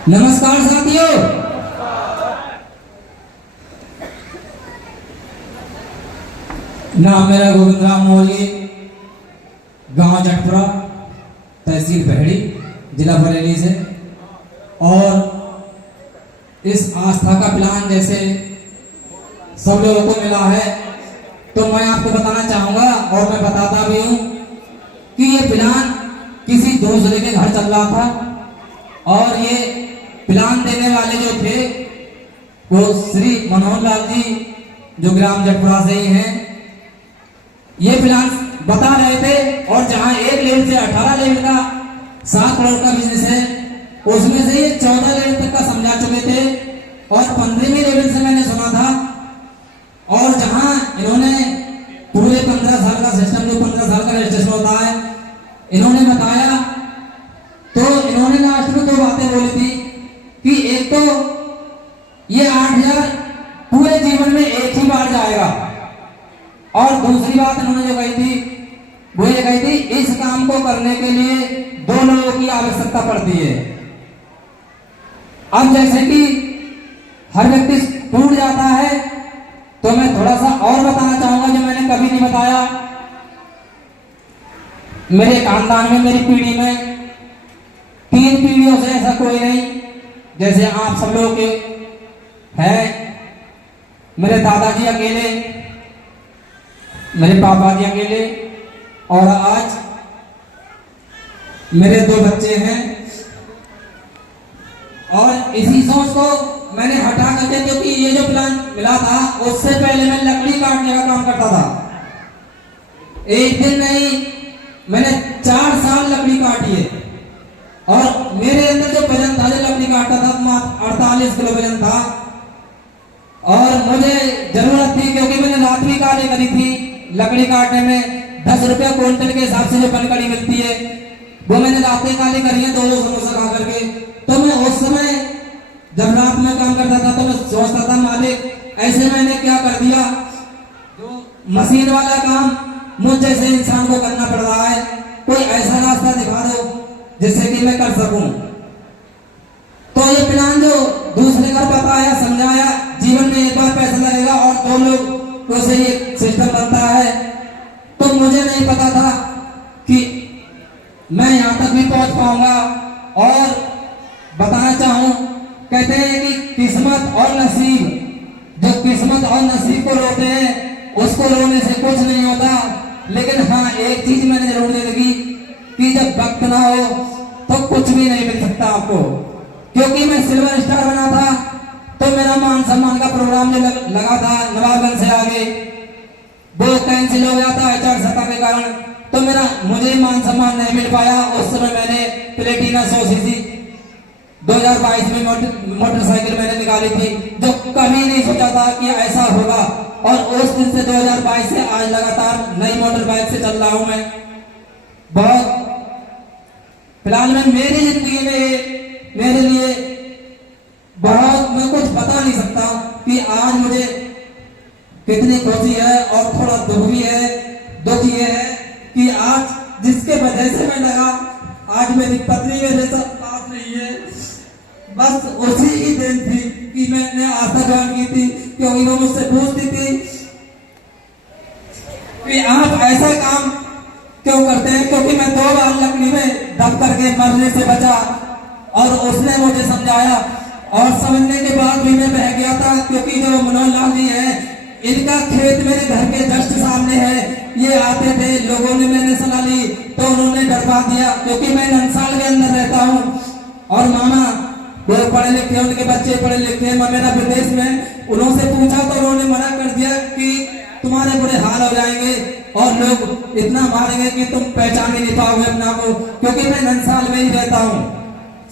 नमस्कार साथियों, नाम मेरा गोविंद राम मोहली, गांव जटपुरा, तहसील पहड़ी, जिला बरेली से। और इस आस्था का प्लान जैसे सब लोगों को मिला है, तो मैं आपको बताना चाहूंगा और मैं बताता भी हूं कि ये प्लान किसी दूसरे के घर चल रहा था और ये प्लान देने वाले जो थे वो श्री मनोहर लाल जी जो ग्राम जटपुरा से ही हैं। ये प्लान बता रहे थे और जहां 1 लेवल से 18 लेवल का 7 करोड़ का बिजनेस है, उसमें से ये 14 लेवल तक का समझा चुके थे और 15वीं लेवल से मैंने सुना था। और जहां इन्होंने पूरे 15 साल का सिस्टम, जो 15 साल का रजिस्ट्रेशन होता है, इन्होंने बताया, तो इन्होंने लास्ट में 2 बातें बोली थी कि एक तो ये 8000 पूरे जीवन में एक ही बार जाएगा, और दूसरी बात इन्होंने जो कही थी वो ये कही थी इस काम को करने के लिए 2 लोगों की आवश्यकता पड़ती है। अब जैसे कि हर व्यक्ति टूट जाता है, तो मैं थोड़ा सा और बताना चाहूंगा जो मैंने कभी नहीं बताया। मेरे खानदान में, मेरी पीढ़ी में 3 पीढ़ियों से ऐसा कोई नहीं जैसे आप सब लोग के हैं। मेरे दादाजी अकेले, मेरे पापा जी अकेले, और आज मेरे 2 बच्चे हैं। और इसी सोच को मैंने हटा करके, क्योंकि ये जो प्लान मिला था उससे पहले मैं लकड़ी काटने का काम करता था। एक दिन नहीं, मैंने 4 साल लकड़ी काटी है और मेरे अंदर जो वजन था, जो लकड़ी काटता था, 48 किलो वजन था। और मुझे जरूरत थी, क्योंकि मैंने रात भी काली करी थी लकड़ी काटने में। 10 रुपया क्विंटल के हिसाब से जो बनकड़ी मिलती है वो मैंने रातें काली करी है, 2 समोसा खा करके। तो मैं उस समय जब रात में काम करता था तो मैं सोचता था, मालिक ऐसे मैंने क्या कर दिया, जो मशीन वाला काम मुझ जैसे इंसान को करना पड़ रहा है। कोई ऐसा रास्ता दिखा दो जिससे कि मैं कर सकूं। तो ये प्लान जो दूसरे का बताया, समझाया, जीवन में एक बार पैसा लगेगा और 2 लोग को से ये सिस्टम बनता है, तो मुझे नहीं पता था कि मैं यहां तक भी पहुंच पाऊंगा। और बताना चाहूं, कहते हैं कि किस्मत और नसीब, जो किस्मत और नसीब को रोते हैं उसको रोने से कुछ नहीं होता। लेकिन हाँ, एक चीज मैंने जरूर देखी कि जब वक्त ना हो तो कुछ भी नहीं मिल सकता आपको। क्योंकि मैं सिल्वर स्टार बना था तो मेरा मान सम्मान का प्रोग्राम जो लगा था नवाबगंज से आगे, वो कैंसिल हो गया था HR सत्ता के कारण, तो मुझे मान सम्मान नहीं मिल पाया। उस समय मैंने प्लेटिना 100 सीसी 2022 में मोटरसाइकिल मैंने निकाली थी, जो कभी नहीं सोचा था कि ऐसा होगा। और उस दिन से 2022 से आज लगातार नई मोटर बाइक से चल रहा हूं मैं। बहुत फिलहाल में मेरी जिंदगी में मेरे लिए बहुत, मैं कुछ बता नहीं सकता कि आज मुझे कितनी खुशी है और थोड़ा दुख भी है। दुख ये है कि आज जिसके वजह से मैं लगा, आज मेरी पत्नी मेरे साथ पास नहीं है। बस उसी ही दिन थी कि मैंने आस्था ज्वाइन की थी, क्योंकि वो मुझसे पूछती थी कि आप ऐसा काम क्यों करते हैं। क्योंकि मैं 2 बार लकड़ी में दब करके मरने से बचा, और उसने मुझे समझाया, और समझने के बाद भी मैं बह गया था। क्योंकि जो मनोहर लाल जी है, इनका खेत मेरे घर के जस्ट सामने है। ये आते थे, लोगों ने मैंने सलाह ली तो उन्होंने डरवा दिया, क्योंकि मैं नंसाल के अंदर रहता हूँ और मामा वो पढ़े लिखे, उनके बच्चे पढ़े लिखे हैं, मेरा विदेश में। उन्होंने पूछा तो उन्होंने मना कर दिया कि तुम्हारे बुरे हाल हो जाएंगे और लोग इतना मारेंगे कि तुम पहचान ही नहीं पाओगे अपना को। क्योंकि मैं नंसाल में ही रहता हूँ।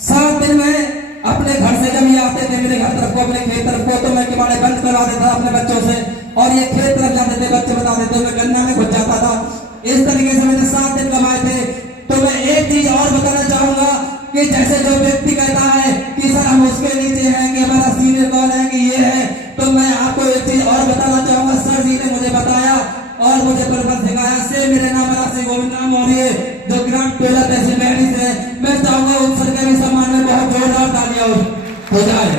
7 दिन में अपने घर से जब ये आते थे मेरे घर तरफ को, अपने खेत तरफ को, तो मैं किवाड़े बंद करवा देता अपने बच्चों से, और ये खेत तरफ जाते थे, बच्चे बता देते, मैं गन्ना में घुस जाता था। इस तरीके से मैंने 7 दिन कमाए थे। तो मैं एक चीज और बताना चाहूंगा कि जैसे जो व्यक्ति कहता है कि सर हम उसके नीचे हैं, कि हमारा सीनियर कौन है, कि ये है, तो मैं आपको एक चीज और बताना चाहूंगा। सर जी ने मुझे बताया और मुझे पर्वत सिखाया से। मेरे नाम राशि गोविंद राम मौर्य, जो ग्राम टोला तहसील बहरी से। मैं चाहूंगा उन सर के भी सम्मान में बहुत जोरदार तालियां। हो जाए।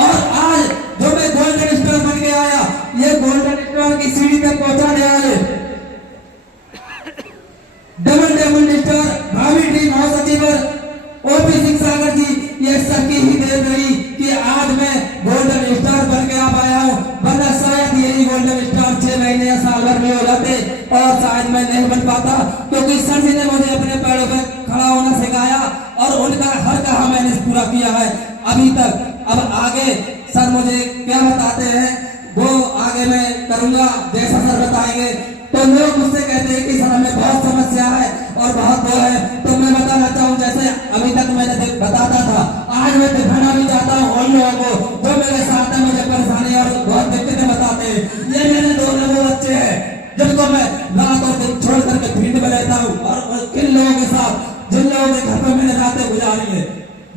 और आज जो मैं गोल्डन स्टार बन के आया, ये गोल्डन स्टार की सीढ़ी तक पहुंचाने वाले डबल स्टार भावी टीम महासचिव ओपी सिंह सागर जी, ये सबकी ही देन रही कि आज मैं गोल्डन स्टार बन के आ पाया हूँ, वरना शायद यही गोल्डन स्टार 6 महीने या साल भर में हो जाते और शायद मैं नहीं बन पाता, क्योंकि सर जी ने मुझे अपने पैरों पर खड़ा होना सिखाया और उनका हर कहा मैंने पूरा किया है अभी तक। अब आगे सर मुझे क्या बताते हैं वो आगे मैं करूंगा, जैसा सर बताएंगे। तो लोग मुझसे कहते हैं कि सर हमें बहुत समस्या है और बहुत वो है, तो मैं बताना चाहूँ जैसे अभी तक मैंने बताता था, आज मैं दिखाना भी चाहता हूँ उन लोगों को जो मेरे साथ है, मुझे परेशानी और बहुत दिक्कतें बताते हैं। ये मेरे 2 वो बच्चे हैं जिनको मैं रात और दिन छोड़ करके फील्ड में रहता हूँ, और किन लोगों के साथ जिन लोगों के घर पर मैंने रातें गुजारी है,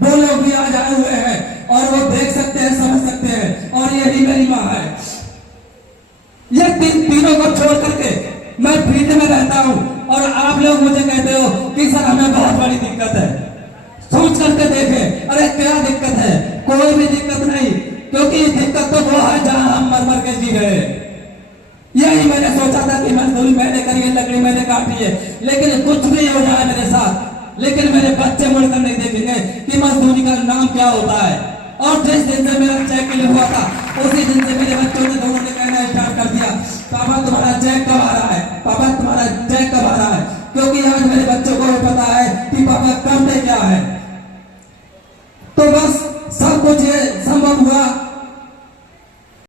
2 लोग भी आज आए हुए हैं और वो देख सकते हैं, समझ सकते हैं, और यही मेरी माँ है। ये तीनों को छोड़ करके मैं फील्ड में रहता हूँ और आप लोग मुझे कहते हो कि सर हमें बहुत बड़ी दिक्कत है। सोच करके देखें, अरे क्या दिक्कत है? कोई भी दिक्कत नहीं, क्योंकि दिक्कत तो वो है जहां हम मर मर के जी रहे। यही मैंने सोचा था कि मजदूरी मैंने करी है, लकड़ी मैंने काटी है, लेकिन कुछ भी हो जाए मेरे साथ, लेकिन मेरे बच्चे मुड़कर नहीं देखेंगे कि मजदूरी का नाम क्या होता है। और जिस दिन से मेरा चेक हुआ था, उसी दिन से मेरे बच्चों ने दोनों ने कहना स्टार्ट कर दिया, पापा तुम्हारा चेक कब आ